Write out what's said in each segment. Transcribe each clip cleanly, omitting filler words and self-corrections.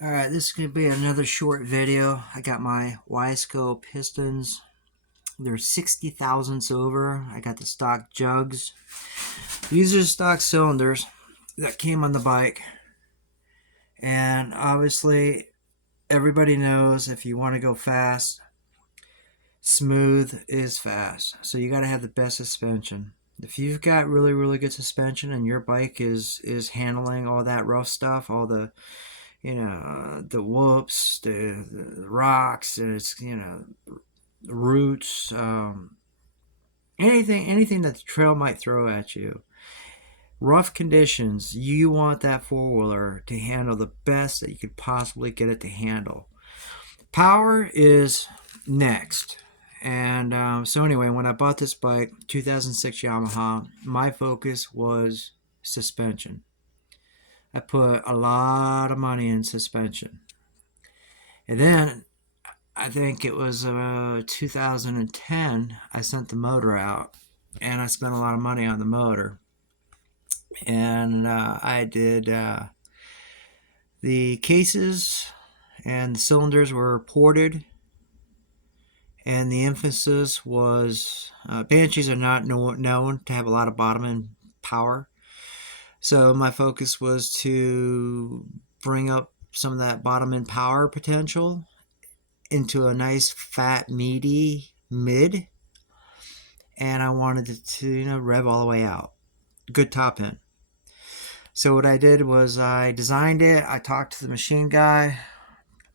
Alright, this is going to be another short video. I got my Wiseco pistons. They're 60 thousandths over. I got the stock jugs. These are stock cylinders that came on the bike. And obviously, everybody knows if you want to go fast, smooth is fast. So you got to have the best suspension. If you've got really, really good suspension and your bike is handling all that rough stuff, all the the whoops, the rocks, it's roots, anything that the trail might throw at you. Rough conditions, you want that four-wheeler to handle the best that you could possibly get it to handle. Power is next. And so anyway, when I bought this bike, 2006 Yamaha, my focus was suspension. I put a lot of money in suspension. And then I think it was 2010, I sent the motor out and I spent a lot of money on the motor. And I did the cases and the cylinders were ported. And the emphasis was Banshees are not known to have a lot of bottom end power. So my focus was to bring up some of that bottom end power potential into a nice fat meaty mid, and I wanted it to rev all the way out, good top end. So what I did was I designed it. I talked to the machine guy,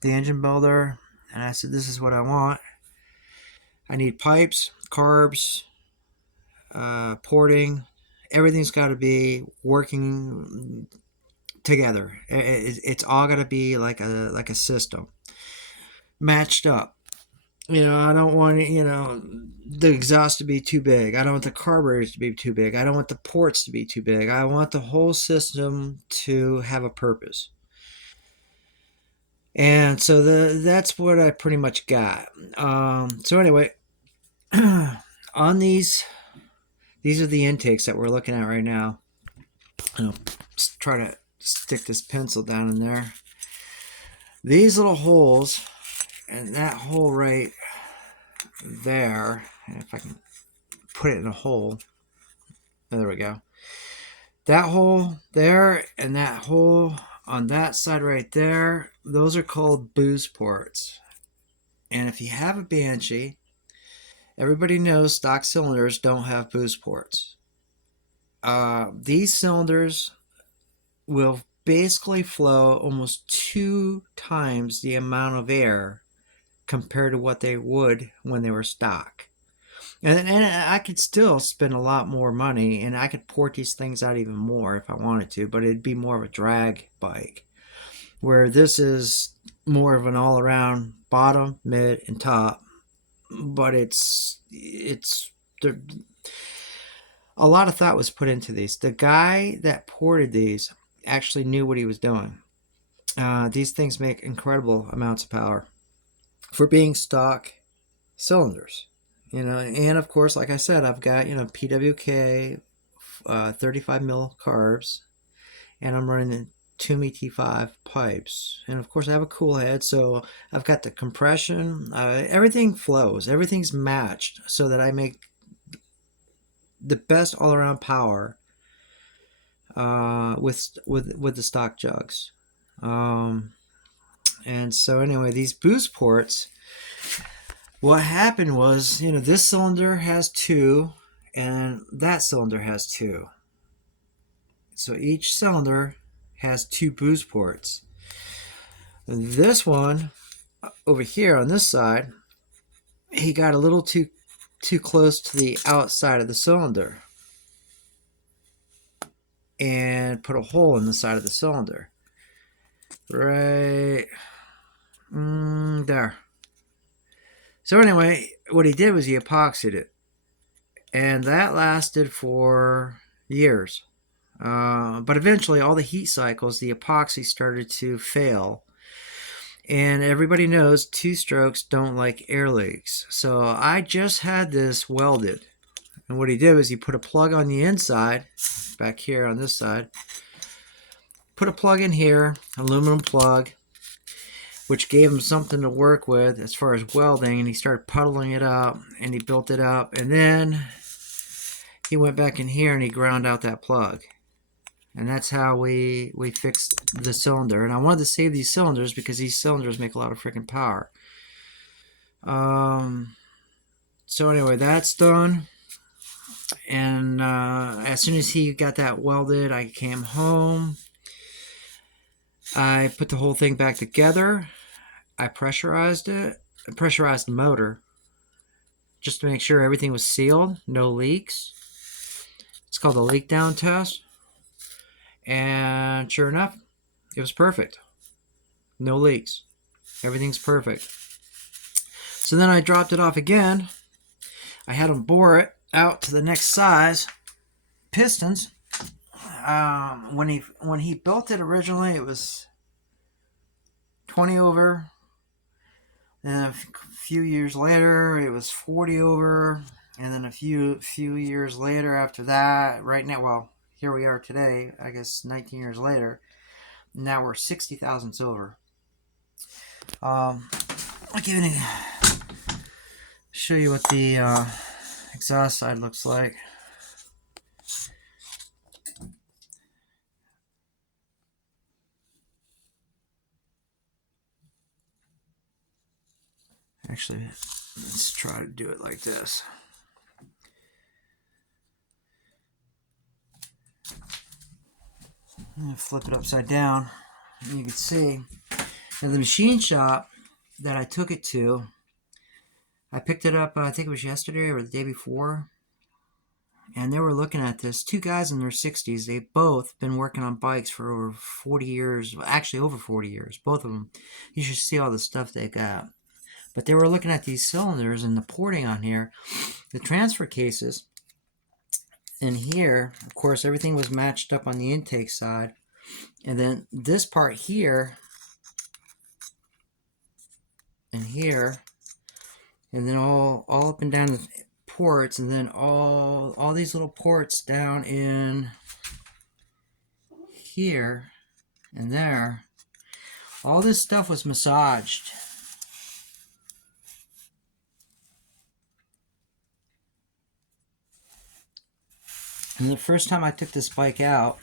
the engine builder, and I said, this is what I want. I need pipes, carbs, porting. Everything's got to be working together. It's all got to be like a system, matched up. I don't want the exhaust to be too big. I don't want the carburetors to be too big. I don't want the ports to be too big. I want the whole system to have a purpose. And so that's what I pretty much got. So anyway, on these are the intakes that we're looking at right now. I'll try to stick this pencil down in there. These little holes and that hole right there, and if I can put it in a hole, there we go. That hole there and that hole on that side right there, those are called boost ports. And if you have a Banshee, everybody knows stock cylinders don't have boost ports. These cylinders will basically flow almost 2 times the amount of air compared to what they would when they were stock. And I could still spend a lot more money, and I could port these things out even more if I wanted to, but it'd be more of a drag bike. Where this is more of an all-around bottom, mid, and top. But it's there, a lot of thought was put into these. The guy that ported these actually knew what he was doing. These things make incredible amounts of power for being stock cylinders. And of course, like I said, I've got PWK 35 mil carbs, and I'm running 2 T5 pipes, and of course I have a cool head, so I've got the compression. Everything flows, everything's matched, so that I make the best all-around power with the stock jugs. And so anyway, these boost ports, what happened was, this cylinder has 2 and that cylinder has 2. So each cylinder has 2 boost ports. This one over here on this side, he got a little too close to the outside of the cylinder and put a hole in the side of the cylinder. Right there. So anyway, what he did was he epoxied it, and that lasted for years. But eventually, all the heat cycles, the epoxy started to fail. And everybody knows 2-strokes don't like air leaks. So I just had this welded. And what he did was he put a plug on the inside, back here on this side. Put a plug in here, aluminum plug. which gave him something to work with as far as welding, and he started puddling it up, and he built it up, and then he went back in here and he ground out that plug. And that's how we fixed the cylinder. And I wanted to save these cylinders because these cylinders make a lot of freaking power. So anyway, that's done. And as soon as he got that welded, I came home. I put the whole thing back together. I pressurized it. I pressurized the motor just to make sure everything was sealed, no leaks. It's called the leak down test. And sure enough, it was perfect. No leaks. Everything's perfect. So then I dropped it off again. I had him bore it out to the next size pistons. When he built it originally, it was 20 over. Then a few years later, it was 40 over. And then a few years later after that, right now, well, here we are today, I guess 19 years later. Now we're 60 thousandths over. I'll give you show you what the exhaust side looks like. Actually, let's try to do it like this. I'm gonna flip it upside down, and you can see. Now the machine shop that I took it to, I picked it up, I think it was yesterday or the day before, and they were looking at this. Two guys in their 60s. They've both been working on bikes for over 40 years, actually over 40 years, both of them. You should see all the stuff they got. But they were looking at these cylinders and the porting on here, the transfer cases. In here, of course, everything was matched up on the intake side. And then this part here, and here, and then all up and down the ports, and then all these little ports down in here and there. All this stuff was massaged. And the first time I took this bike out,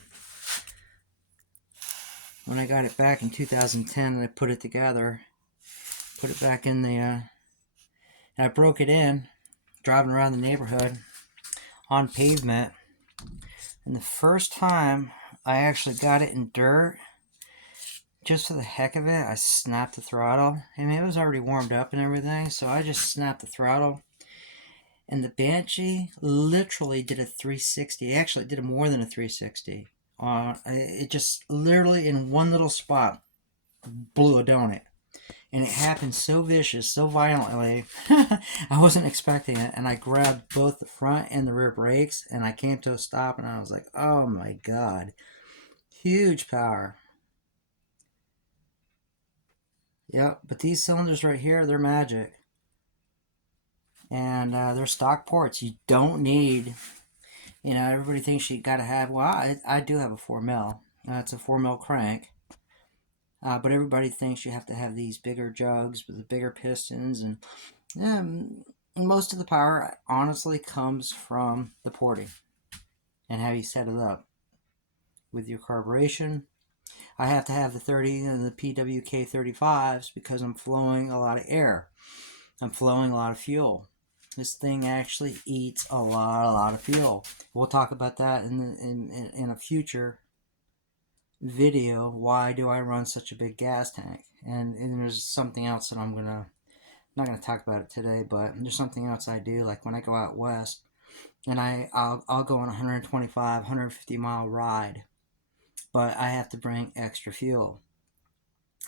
when I got it back in 2010 and I put it together, put it back in the, and I broke it in, driving around the neighborhood on pavement. And the first time I actually got it in dirt, just for the heck of it, I snapped the throttle. I mean, it was already warmed up and everything, so I just snapped the throttle. And the Banshee literally did a 360. It actually did more than a 360. It just literally in one little spot blew a donut. And it happened so vicious, so violently. I wasn't expecting it. And I grabbed both the front and the rear brakes, and I came to a stop, and I was like, oh my God. Huge power. Yep, but these cylinders right here, they're magic. And they're stock ports. You don't need, you know, everybody thinks you got to have, well, I do have a 4 mil. It's a 4 mil crank. But everybody thinks you have to have these bigger jugs with the bigger pistons. And most of the power, honestly, comes from the porting and how you set it up. With your carburation, I have to have the 30 and the PWK 35s because I'm flowing a lot of air. I'm flowing a lot of fuel. This thing actually eats a lot of fuel. We'll talk about that in a future video. Why do I run such a big gas tank? And there's something else that I'm not gonna talk about it today, but there's something else I do. Like when I go out west, and I'll go on a 125, 150 mile ride, but I have to bring extra fuel.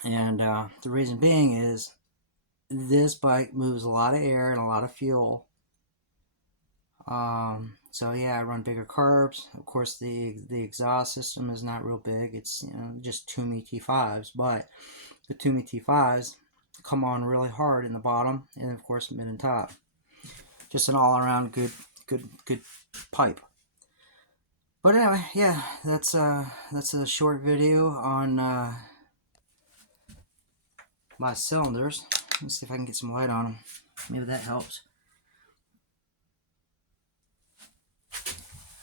And the reason being is this bike moves a lot of air and a lot of fuel. So yeah, I run bigger carbs. Of course, the exhaust system is not real big. It's, you know, just Toomey T5s, but the Toomey T5s come on really hard in the bottom, and of course mid and top. Just an all-around good pipe. But anyway, yeah, that's a short video on my cylinders. Let me see if I can get some light on them. Maybe that helps.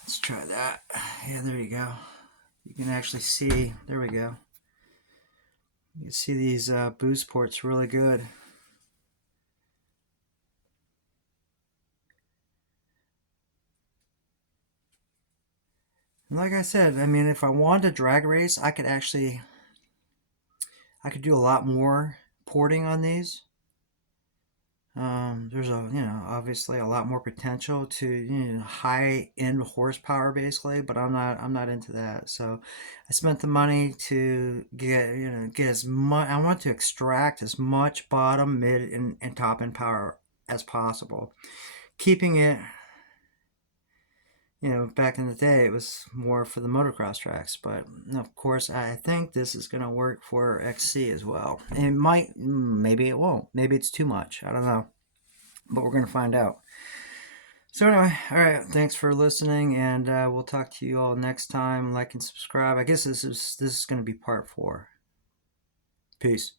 Let's try that. Yeah, there you go. You can actually see, there we go. You can see these boost ports really good. And like I said, I mean, if I wanted to drag race, I could do a lot more porting on these. There's obviously a lot more potential to high end horsepower basically, but I'm not into that. So I spent the money to get as much. I want to extract as much bottom, mid, and top end power as possible, keeping it. Back in the day, it was more for the motocross tracks, but of course, I think this is going to work for XC as well. It might, maybe it won't. Maybe it's too much. I don't know, but we're going to find out. So anyway, all right. Thanks for listening, and we'll talk to you all next time. Like and subscribe. I guess this is going to be part 4. Peace.